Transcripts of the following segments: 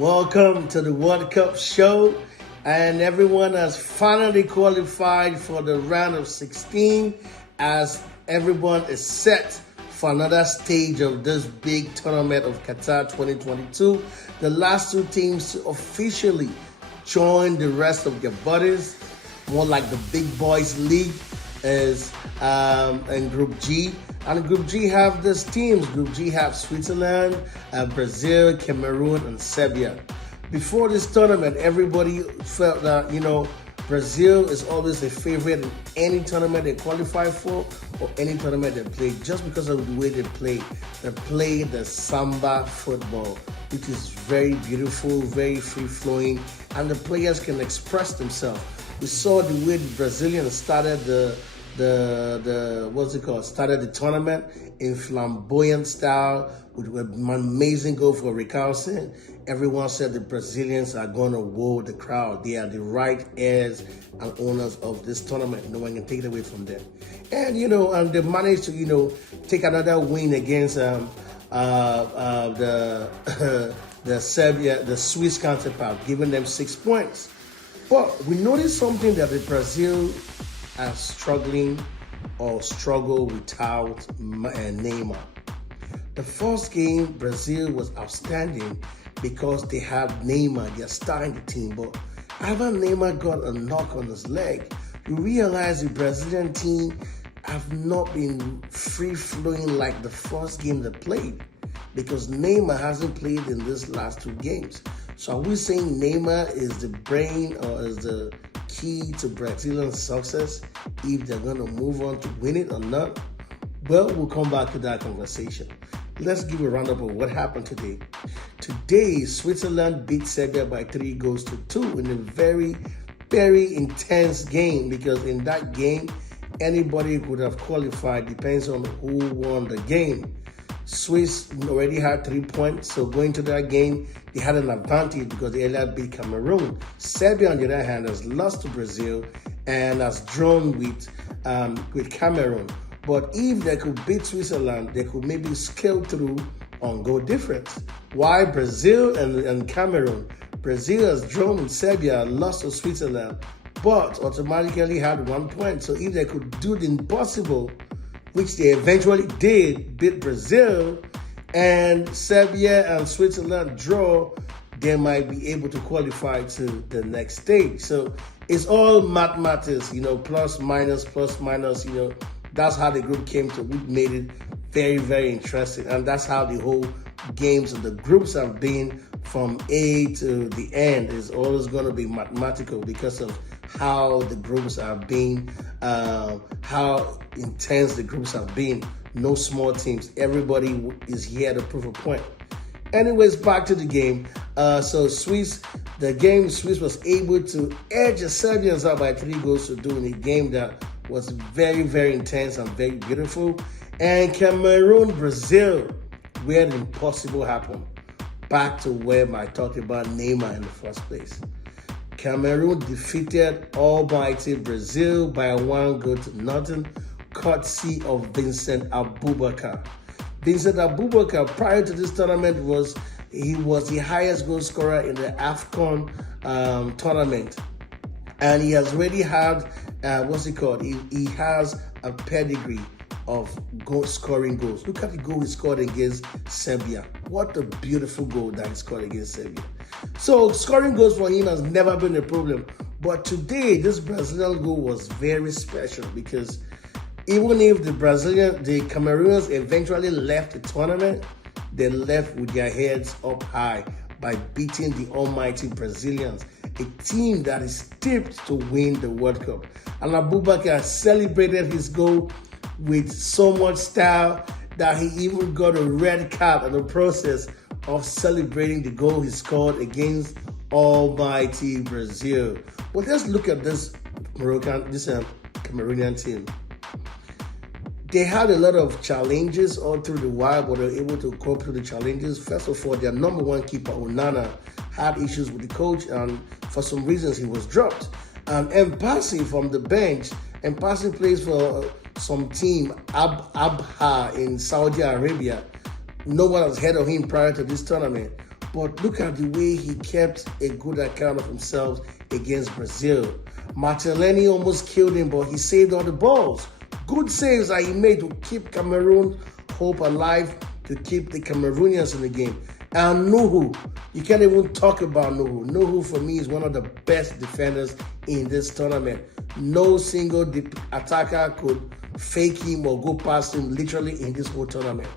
Welcome to the World Cup show, and everyone has finally qualified for the round of 16 as everyone is set for another stage of this big tournament of Qatar 2022. The last two teams to officially join the rest of their bodies, more like the big boys league, is in Group G. And Group G have these teams. Group G have Switzerland, Brazil, Cameroon, and Serbia. Before this tournament, everybody felt that, Brazil is always a favorite in any tournament they qualify for or any tournament they play, just because of the way they play. They play the samba football, which is very beautiful, very free-flowing, and the players can express themselves. We saw the way the Brazilians started started the tournament in flamboyant style with an amazing goal for Ricardson. Everyone said the Brazilians are going to wow the crowd. They are the right heirs and owners of this tournament. No one can take it away from them. And and they managed to take another win against the Serbia, the Swiss counterpart, giving them 6 points. But we noticed something that the Brazil are struggling or struggle without Neymar. The first game, Brazil was outstanding because they had Neymar, their star in the team. But after Neymar got a knock on his leg, you realize the Brazilian team have not been free-flowing like the first game they played, because Neymar hasn't played in these last two games. So are we saying Neymar is the brain or is the key to Brazilian success, if they're going to move on to win it or not? Well, we'll come back to that conversation. Let's give a roundup of what happened today. Today, Switzerland beat Serbia by 3-2 in a very, very intense game, because in that game, anybody could have qualified, depends on who won the game. Swiss already had 3 points, so going to that game, they had an advantage because they earlier beat Cameroon. Serbia, on the other hand, has lost to Brazil and has drawn with Cameroon. But if they could beat Switzerland, they could maybe scale through on goal difference. Why Brazil and Cameroon? Brazil has drawn with Serbia, lost to Switzerland, but automatically had 1 point. So if they could do the impossible, which they eventually did, beat Brazil, and Serbia and Switzerland draw, they might be able to qualify to the next stage. So it's all mathematics, plus, minus, that's how the group came to. We made it very, very interesting. And that's how the whole games of the groups have been from A to the end. It's always going to be mathematical because of how the groups have been, how intense the groups have been. No small teams. Everybody is here to prove a point. Anyways, back to the game. So Swiss was able to edge the Serbians out by 3-2 in a game that was very, very intense and very beautiful. And Cameroon, Brazil, where the impossible happened. Back to where I talked about Neymar in the first place. Cameroon defeated almighty Brazil by 1-0, courtesy of Vincent Abubakar. Vincent Abubakar, prior to this tournament, was the highest goal scorer in the AFCON tournament. And he has already had, He has a pedigree of scoring goals. Look at the goal he scored against Serbia. What a beautiful goal that he scored against Serbia. So scoring goals for him has never been a problem. But today, this Brazilian goal was very special, because even if the Cameroons eventually left the tournament, they left with their heads up high by beating the almighty Brazilians, a team that is tipped to win the World Cup. And Abubakar celebrated his goal with so much style that he even got a red card in the process of celebrating the goal he scored against almighty Brazil. But let's look at this Cameroonian team. They had a lot of challenges all through the while, but they were able to cope through the challenges. First of all, their number one keeper, Onana, had issues with the coach, and for some reasons he was dropped. And Mpassi from the bench, Mpassi plays for some team, Abha in Saudi Arabia. No one has heard of him prior to this tournament. But look at the way he kept a good account of himself against Brazil. Martinelli almost killed him, but he saved all the balls. Good saves that he made to keep Cameroon hope alive, to keep the Cameroonians in the game. And Nuhu, you can't even talk about Nuhu. Nuhu, for me, is one of the best defenders in this tournament. No single attacker could fake him or go past him literally in this whole tournament.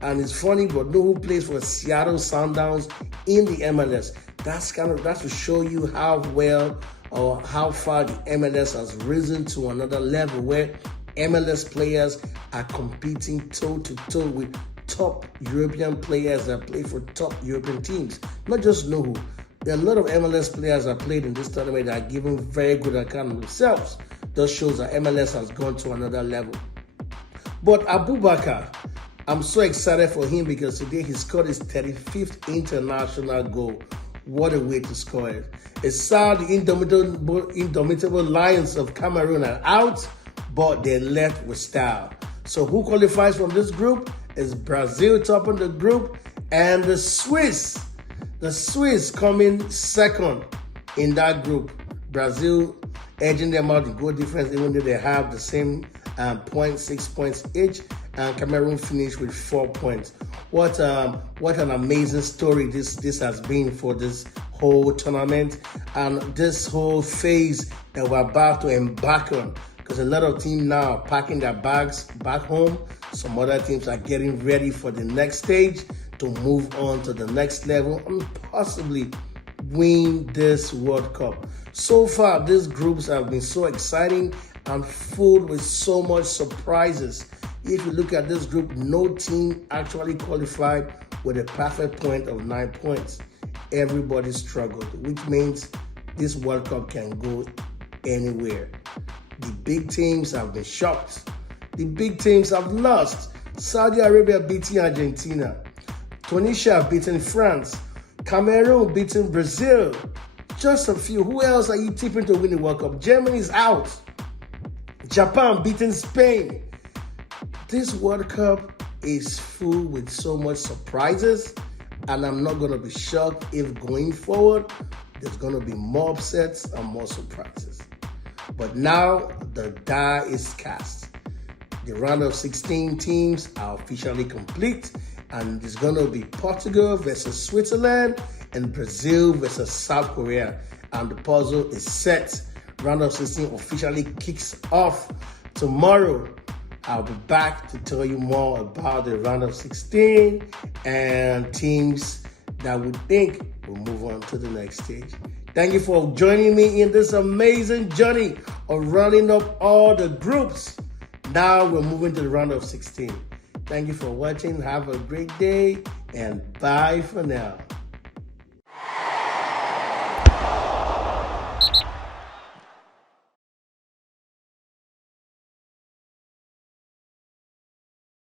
And it's funny, but Nuhu plays for Seattle Sounders in the MLS. That's to show you how well or how far the MLS has risen to another level where MLS players are competing toe-to-toe with top European players that play for top European teams. Not just Nuhu. There are a lot of MLS players that played in this tournament that are giving very good account of themselves. That shows that MLS has gone to another level. But Abubakar, I'm so excited for him because today he scored his 35th international goal. What a way to score it. It's sad the indomitable Lions of Cameroon are out, but they left with style. So who qualifies from this group? Is Brazil topping the group, and the Swiss. The Swiss coming second in that group. Brazil edging them out in goal difference, even though they have the same 6 points each, and Cameroon finished with 4 points. What an amazing story this has been for this whole tournament and this whole phase that we're about to embark on. Because a lot of teams now are packing their bags back home. Some other teams are getting ready for the next stage to move on to the next level and possibly win this World Cup. So far, these groups have been so exciting and full with so much surprises. If you look at this group, no team actually qualified with a perfect point of 9 points. Everybody struggled, which means this World Cup can go anywhere. The big teams have been shocked. The big teams have lost. Saudi Arabia beating Argentina. Tunisia beating France. Cameroon beating Brazil. Just a few. Who else are you tipping to win the World Cup? Germany's out. Japan beating Spain. This World Cup is full with so much surprises, and I'm not going to be shocked if going forward, there's going to be more upsets and more surprises. But now the die is cast. The round of 16 teams are officially complete, and it's going to be Portugal versus Switzerland and Brazil versus South Korea. And the puzzle is set. Round of 16 officially kicks off tomorrow. I'll be back to tell you more about the round of 16 and teams that we think will move on to the next stage. Thank you for joining me in this amazing journey of running up all the groups. Now we're moving to the round of 16. Thank you for watching. Have a great day and bye for now.